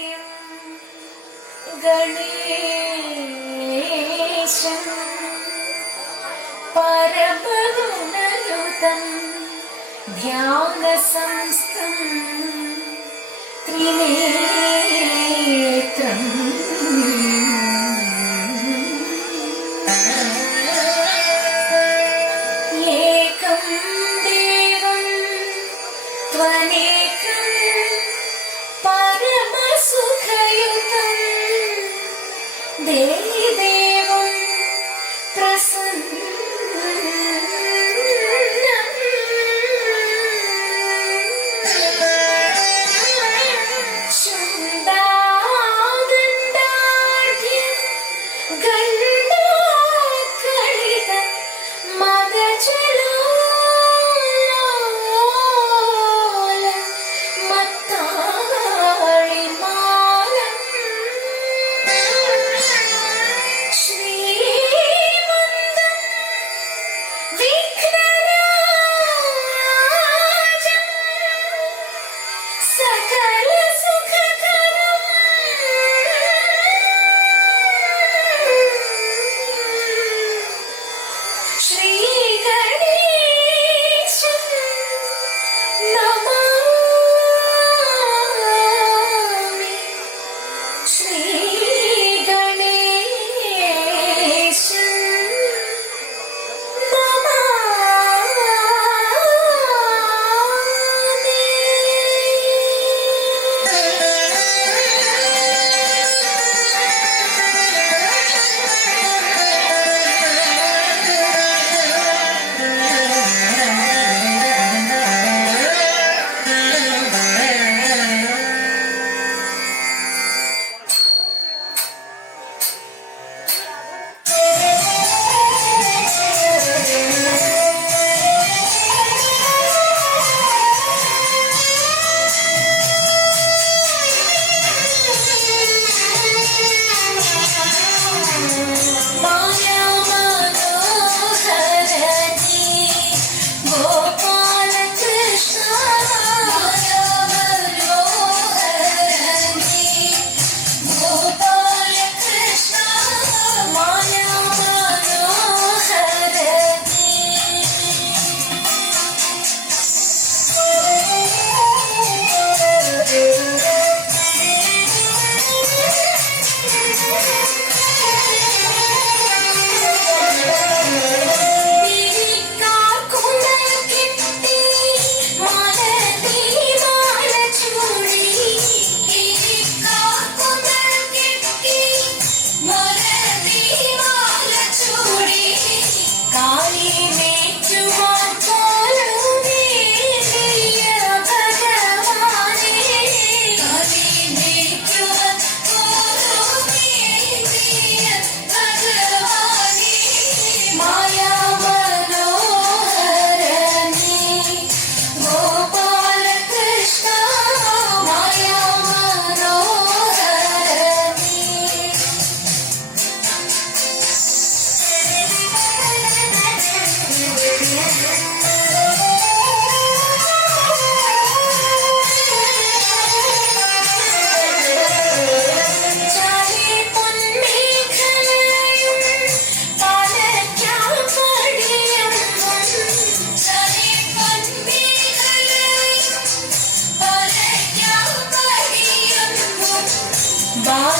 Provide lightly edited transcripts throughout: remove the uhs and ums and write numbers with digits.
നിത്യം ഗണേശൻ പരമഗുണയുതം ധ്യാന സംസ്ഥം ത്രിനേത്രം ഏകം ദേവം ത്വനേകം പരമസുഖയുതം ദേവം പ്രസന്നം ശുണ്ഡാദണ്ഡാഢ്യം ഗണ്ഡാകലിത മദജലോല മത്താളിമാലം ശ്രീമന്തം വിഘ്നരാജം സകല സുഖകരം ശ്രീ ഗണേശൻ നമാമി ശ്രീ ഗണേശൻ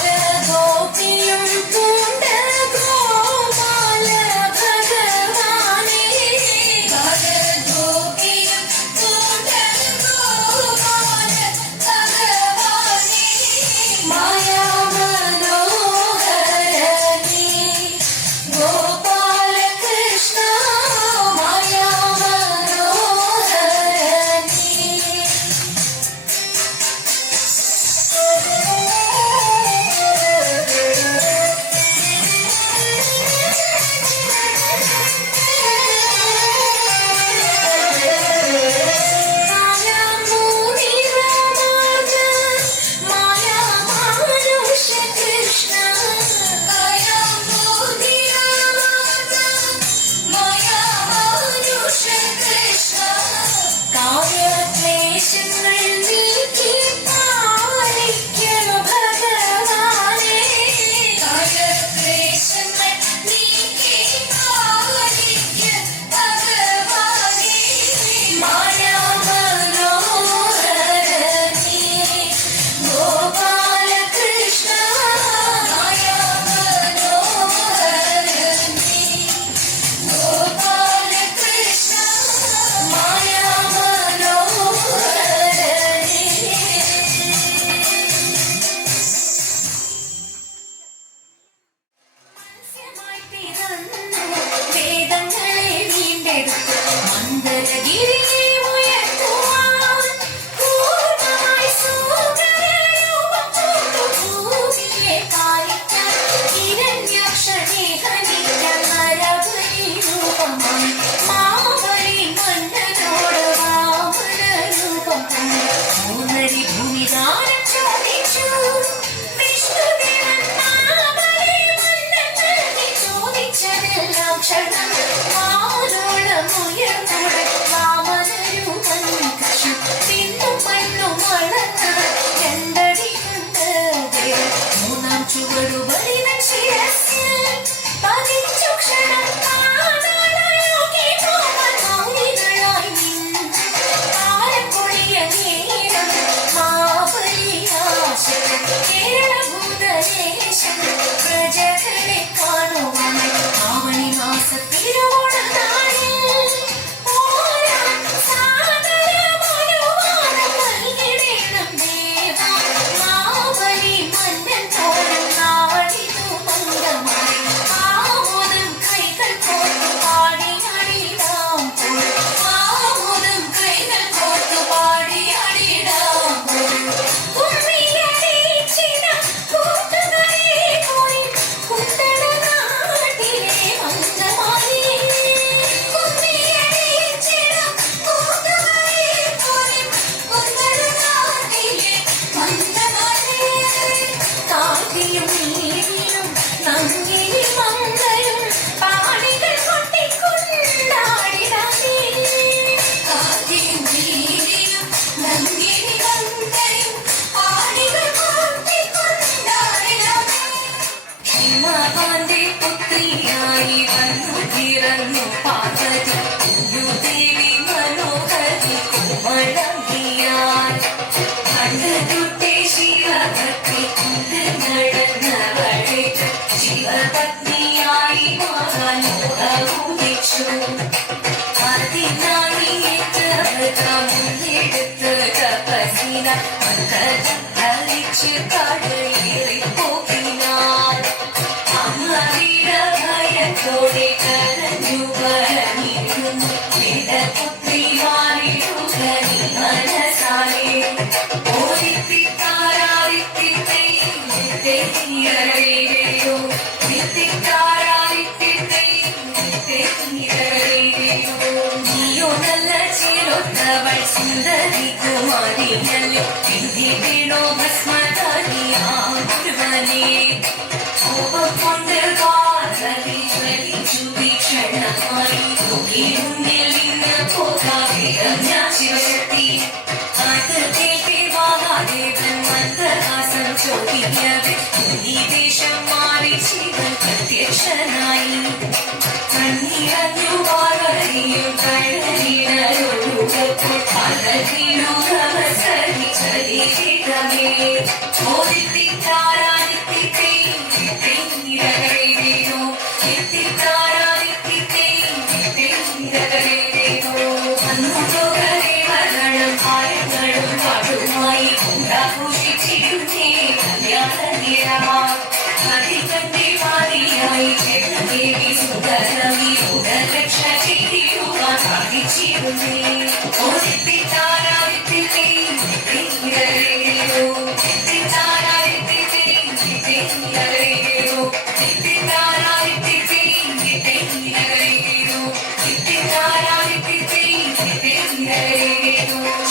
ബാലഗോപിയും പൂണ്ട ഗോപാല ഭഗവാനേ ബാലഗോപിയും പൂണ്ട ഗോപാല ഭഗവാനേ മായാമനോഹരനേ ഗോപാല കൃഷ്ണ മായാമനോഹരനേ ക്ഷണം ആരോളമുയർന്നോടെ വാമനരൂപൻ കൃഷ്ണൻ പിന്നും മണ്ണും വളർന്ന് രണ്ടടിയുണ്ട് മൂന്നാം ചുവടുകളിവൻ ശിരസിൽ പതിച്ചു ക്ഷണം കാണാനായോഗ്യ തോമൻ മൗനികളായി നിന്നു കാലപ്പൊളിയ നേരം മാവലിയാശകൻ കേരളഭൂതദേശം പ്രജകളെ കാണുവാൻ ആവണി മാസ തിരുവോണനാളിൽ ഓരാൻ സാദരമനുവാദം നൽകിടേണം ദേവാ മാവലി മന്നൻ പോലും നാളിതു മംഗമായി ആമോദം കൈകൾ കോർത്തു പാടിയാടിടാം ആമോദം കൈകൾ കോർത്തു പാടിയാടിടാം കുമ്മിയടിച്ചിടാം കൂട്ടുകാരെ പോയി കുട്ടളനാട്ടിലെ മംഗമാലി കുമ്മിയടിച്ചിടാം കൂട്ടുകാരെ പോയി കുട്ടളനാട്ടിലെ മംഗമാലി കാട്ടിയും നീരിലും നങ്ങിനി മംഗലും പാടികൾ കൊട്ടിക്കൊണ്ടാടിടാമേ കാട്ടിയും നീരിലും നങ്ങിനി മംഗലും പാടികൾ കൊട്ടിക്കൊണ്ടാടിടാമേ ഹിമവാന്റെ പുത്രിയായി വന്നു പിറന്നു പാർവതി ദേവി മനോഹരി കുമളങ്ങിയാൽ കണ്ടുതൊട്ടേ ശിവഭക്തി കൊണ്ട് നടന്നവളെ ശിവപത്നിയായി മാറാൻ മോഹമുദിച്ചു അതിനായി മുന്നെടുത്ത് തപസിന മന്ദരം ധരിച്ച് കടലേറിപ്പോകിനാൾ ഭയത്തോടെ കരഞ്ഞു പറഞ്ഞിരുന്നു പുത്രിമാരിടുകനി മനസാലെ ഓരിത്തിത്താരാരിത്തിത്തൈയോ നീയോ നല്ല ചേരൊത്തവൾ സുന്ദരി കുമാരിയല്ലോ വിധി വീണോ ഭസ്മധാരിയാകുവനെ കൊണ്ട് പാർവതി ജ്വലിച്ചു ഭീഷണമായി മുന്നിൽ നിന്ന് പോകാതെ ശിവശക്തി അത് കേട്ടേ മഹാദേവൻ മന്ദഹാസം ചോദിക്കവേ ഈ ദേശം മാറി ശിവൻ പ്രത്യക്ഷനായി കണ്ണിറഞ്ഞു പാർവതിയും കണ്ണീരൊഴുകപ്പോൾ പലതിനുകവസരി ചലിതമേ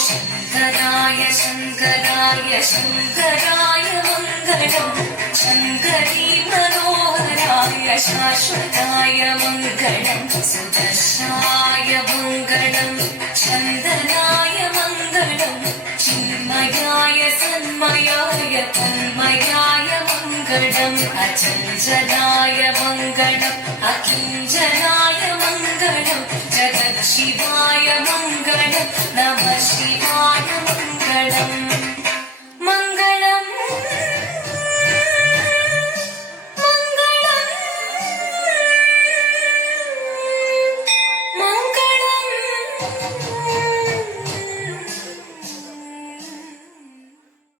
ശങ്കരായ ശങ്കരായ ശങ്കരായ മംഗളം ശങ്കരീ മനോഹരായ ശാശ്വതായ മംഗളം സുദർശായ മംഗളം ചന്ദനായ മംഗളം ചിന്മയായ സന്മയായ തന്മയായ മംഗളം അചഞ്ചലായ മംഗളം അകിഞ്ചന